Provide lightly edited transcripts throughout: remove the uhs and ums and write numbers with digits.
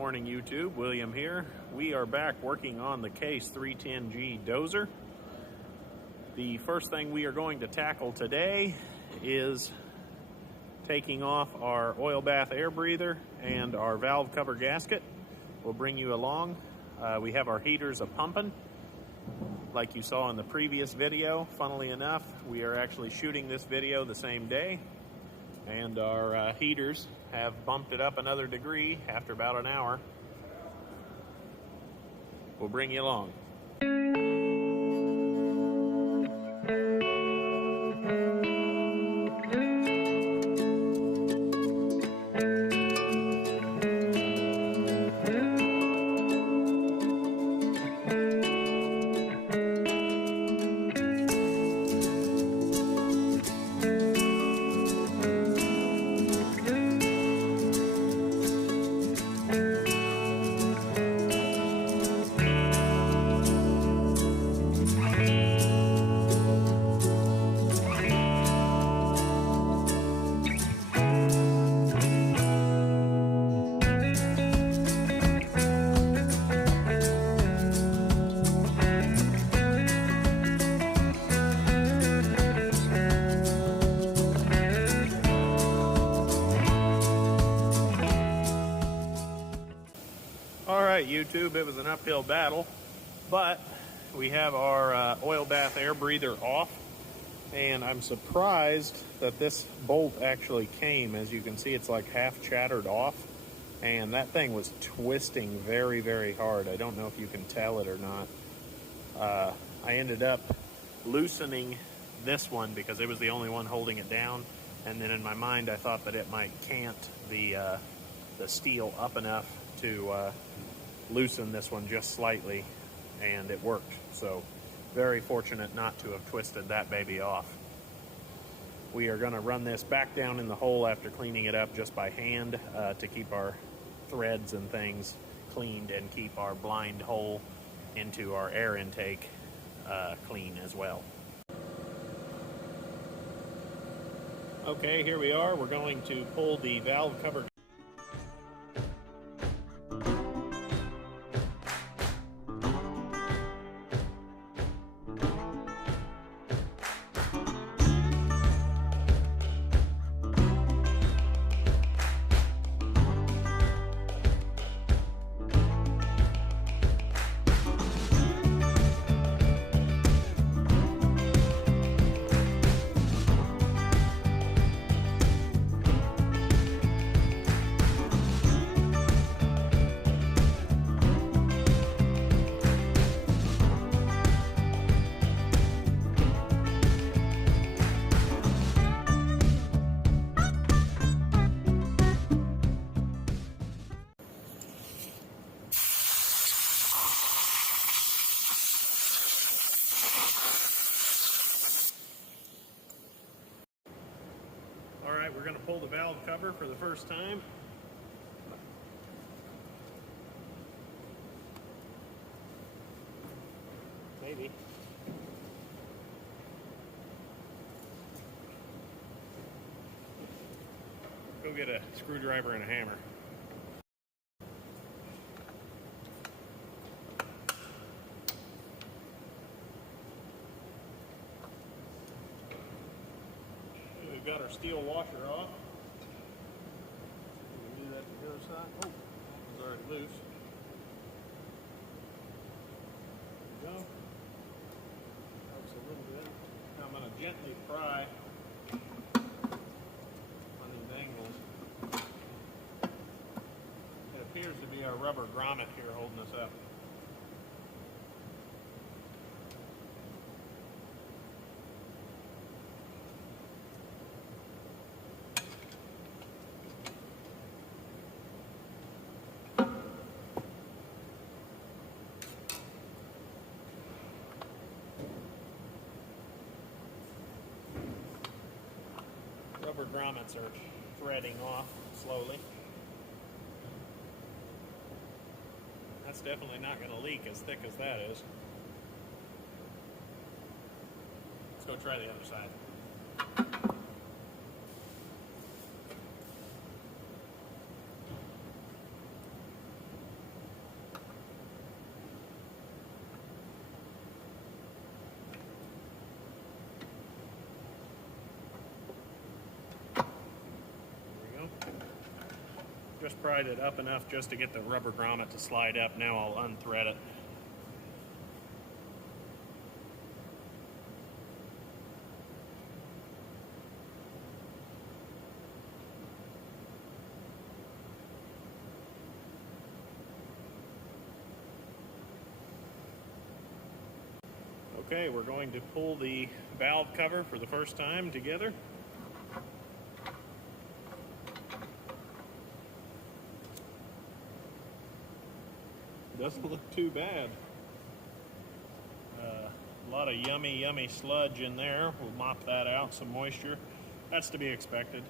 Morning YouTube, William here. We are back working on the Case 310G Dozer. The first thing we are going to tackle today is taking off our oil bath air breather and our valve cover gasket. We'll bring you along. We have our heaters a-pumping. Like you saw in the previous video, funnily enough, we are actually shooting this video the same day, and our heaters have bumped it up another degree after about an hour. We'll bring you along. Alright YouTube, it was an uphill battle, but we have our oil bath air breather off, and I'm surprised that this bolt actually came. As you can see, it's like half chattered off, and that thing was twisting very, very hard. I don't know if you can tell it or not. I ended up loosening this one because it was the only one holding it down, and then in my mind I thought that it might cant the steel up enough to loosen this one just slightly, and it worked. So very fortunate not to have twisted that baby off. We are going to run this back down in the hole after cleaning it up just by hand to keep our threads and things cleaned and keep our blind hole into our air intake clean as well. Okay, here we are. We're going to pull the valve cover. Alright, we're going to pull the valve cover for the first time. Maybe. Go get a screwdriver and a hammer. We've got our steel washer off. We can do that to the other side. Oh, that was already loose. There we go. Helps a little bit. Now I'm going to gently pry on these angles. It appears to be our rubber grommet here holding us up. Rubber grommets are threading off slowly. That's definitely not going to leak as thick as that is. Let's go try the other side. Just pried it up enough just to get the rubber grommet to slide up. Now I'll unthread it. Okay, we're going to pull the valve cover for the first time together. Doesn't look too bad. A lot of yummy sludge in there. We'll mop that out, some moisture. That's to be expected.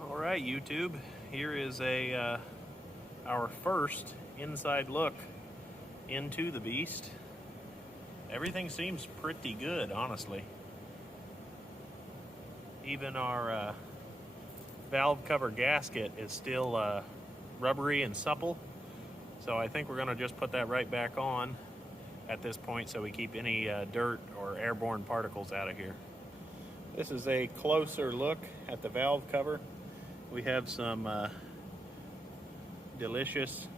All right, YouTube, here is our first inside look into the beast. Everything seems pretty good, honestly. Even our valve cover gasket is still rubbery and supple. So I think we're gonna just put that right back on at this point so we keep any dirt or airborne particles out of here. This is a closer look at the valve cover. We have some delicious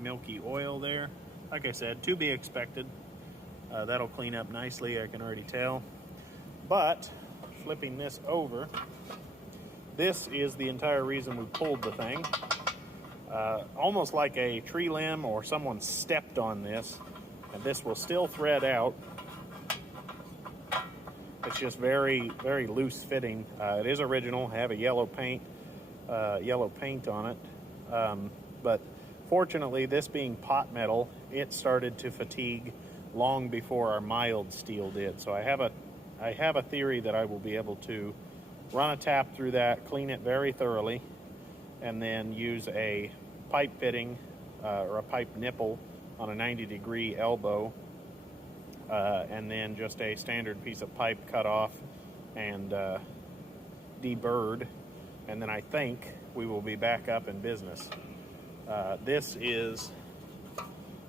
milky oil there. Like I said, to be expected. That'll clean up nicely, I can already tell. But flipping this over, this is the entire reason we pulled the thing. Almost like a tree limb or someone stepped on this, and this will still thread out. It's just very loose fitting. It is original. I have a yellow paint on it, but fortunately, this being pot metal, it started to fatigue long before our mild steel did. So I have a theory that I will be able to run a tap through that, clean it very thoroughly, and then use a pipe fitting or a pipe nipple on a 90-degree elbow, and then just a standard piece of pipe cut off and deburred, and then I think we will be back up in business. This is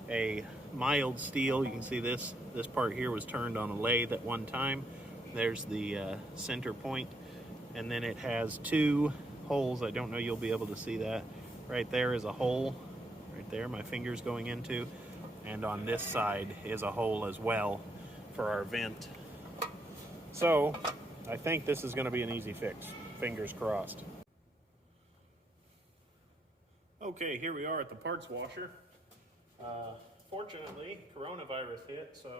a mild steel. You can see this part here was turned on a lathe at one time. There's the center point, and then it has two holes. I don't know you'll be able to see that. Right there is a hole, right there my finger's going into, and on this side is a hole as well for our vent. So I think this is going to be an easy fix. Fingers crossed. Okay, here we are at the parts washer. Fortunately, coronavirus hit, so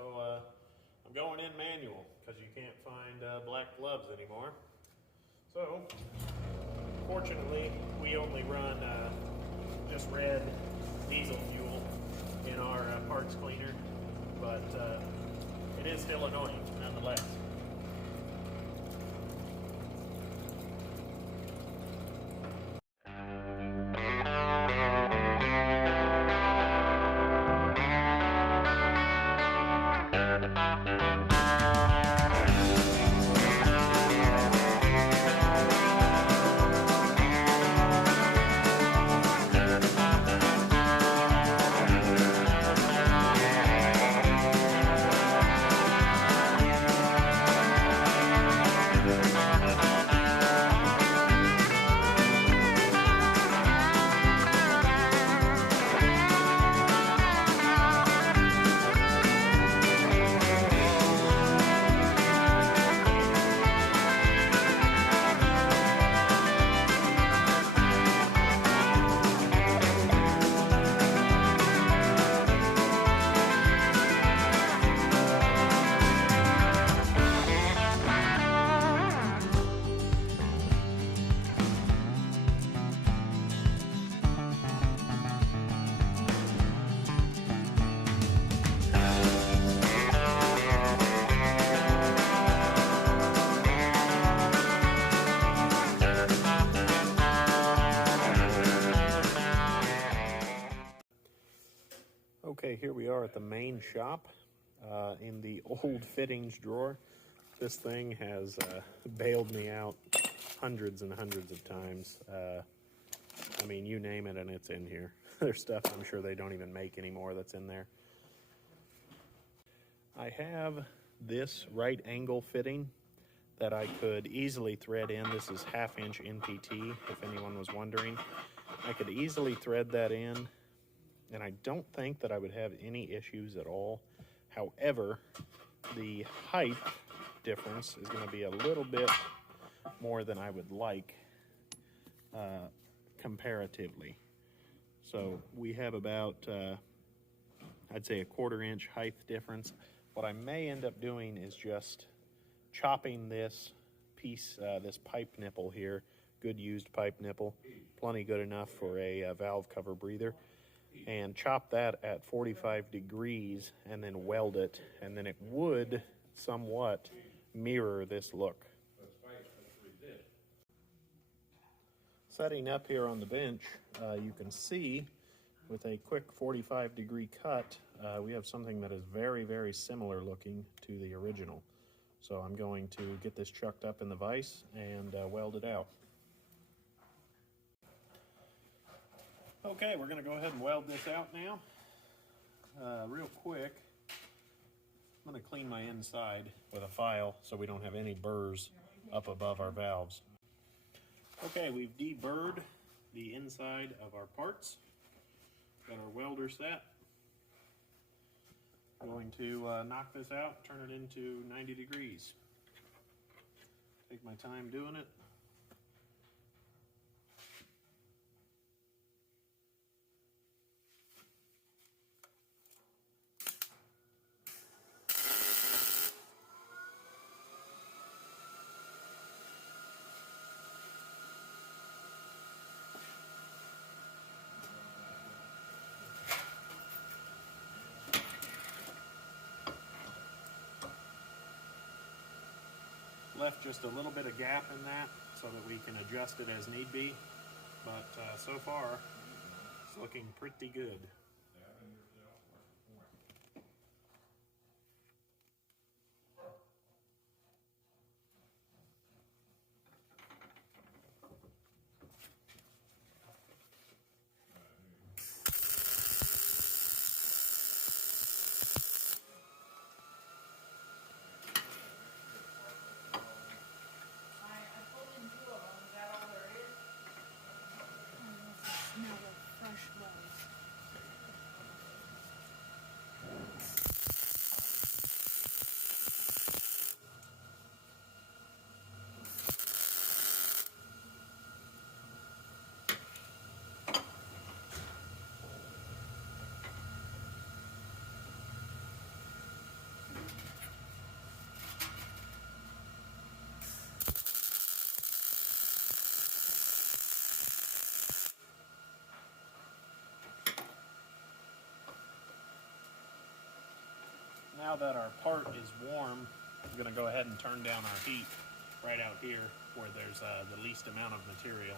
I'm going in manual because you can't find black gloves anymore. So, fortunately, we only run just red diesel fuel in our parts cleaner, but it is still annoying nonetheless. Okay, here we are at the main shop in the old fittings drawer. This thing has bailed me out hundreds and hundreds of times. I mean, you name it and it's in here. There's stuff I'm sure they don't even make anymore that's in there. I have this right angle fitting that I could easily thread in. This is 1/2 inch NPT, if anyone was wondering. I could easily thread that in, and I don't think that I would have any issues at all. However, the height difference is going to be a little bit more than I would like comparatively. So we have about, I'd say, a 1/4 inch height difference. What I may end up doing is just chopping this piece, this pipe nipple here, good used pipe nipple, plenty good enough for a valve cover breather, and chop that at 45 degrees and then weld it, and then it would somewhat mirror this look. Setting up here on the bench, you can see with a quick 45-degree cut, we have something that is very, very similar looking to the original. So I'm going to get this chucked up in the vise and weld it out. Okay, we're going to go ahead and weld this out now. Real quick, I'm going to clean my inside with a file so we don't have any burrs up above our valves. Okay, we've deburred the inside of our parts. Got our welder set. I'm going to knock this out, turn it into 90 degrees. Take my time doing it. Left just a little bit of gap in that so that we can adjust it as need be, but so far it's looking pretty good. Smell of fresh wells. Now that our part is warm, I'm going to go ahead and turn down our heat right out here where there's the least amount of material.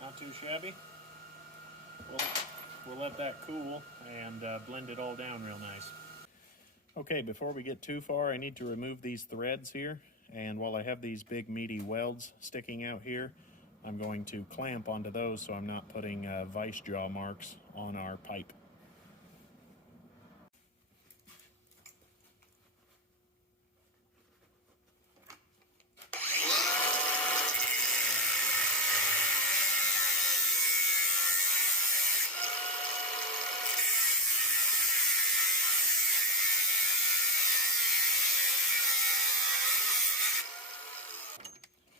Not too shabby. We'll let that cool and blend it all down real nice. Okay, before we get too far, I need to remove these threads here. And while I have these big meaty welds sticking out here, I'm going to clamp onto those so I'm not putting vice jaw marks on our pipe.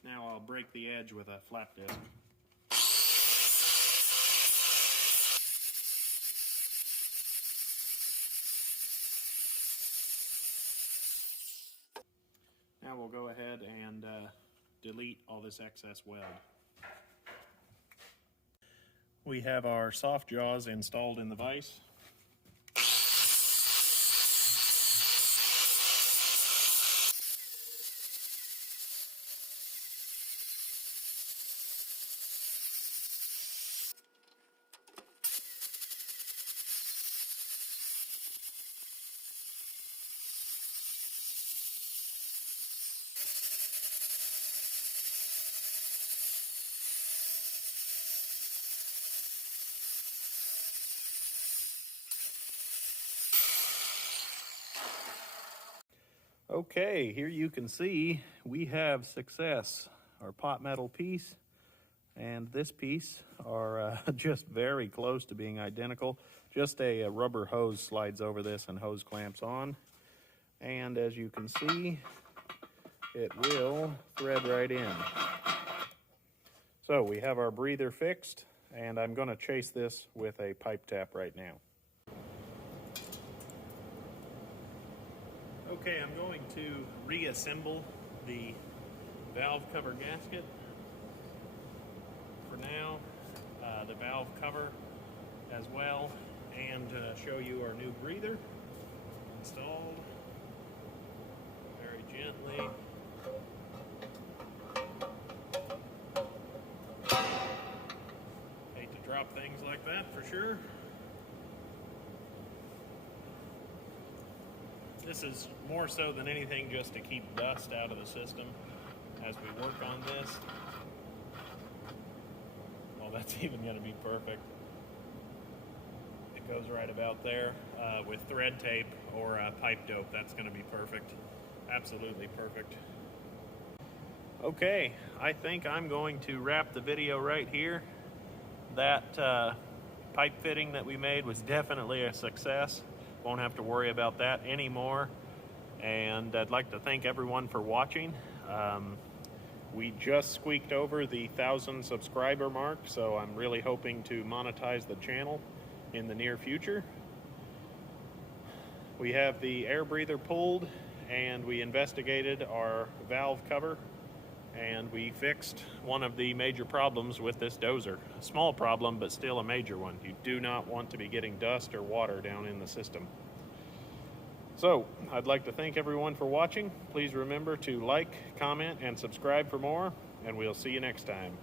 Now I'll break the edge with a flat disc. Now we'll go ahead and delete all this excess weld. We have our soft jaws installed in the vise. Okay, here you can see we have success. Our pot metal piece and this piece are just very close to being identical. Just a rubber hose slides over this and hose clamps on. And as you can see, it will thread right in. So we have our breather fixed, and I'm going to chase this with a pipe tap right now. Okay, I'm going to reassemble the valve cover gasket. For now, the valve cover as well, and show you our new breather installed very gently. Hate to drop things like that for sure. This is more so than anything just to keep dust out of the system as we work on this. Well, that's even going to be perfect. It goes right about there. With thread tape or pipe dope, that's going to be perfect. Absolutely perfect. Okay, I think I'm going to wrap the video right here. That pipe fitting that we made was definitely a success. Won't have to worry about that anymore. And I'd like to thank everyone for watching. We just squeaked over the 1,000 subscriber mark, so I'm really hoping to monetize the channel in the near future. We have the air breather pulled, and we investigated our valve cover, and we fixed one of the major problems with this dozer. A small problem, but still a major one. You do not want to be getting dust or water down in the system. So, I'd like to thank everyone for watching. Please remember to like, comment, and subscribe for more, and we'll see you next time.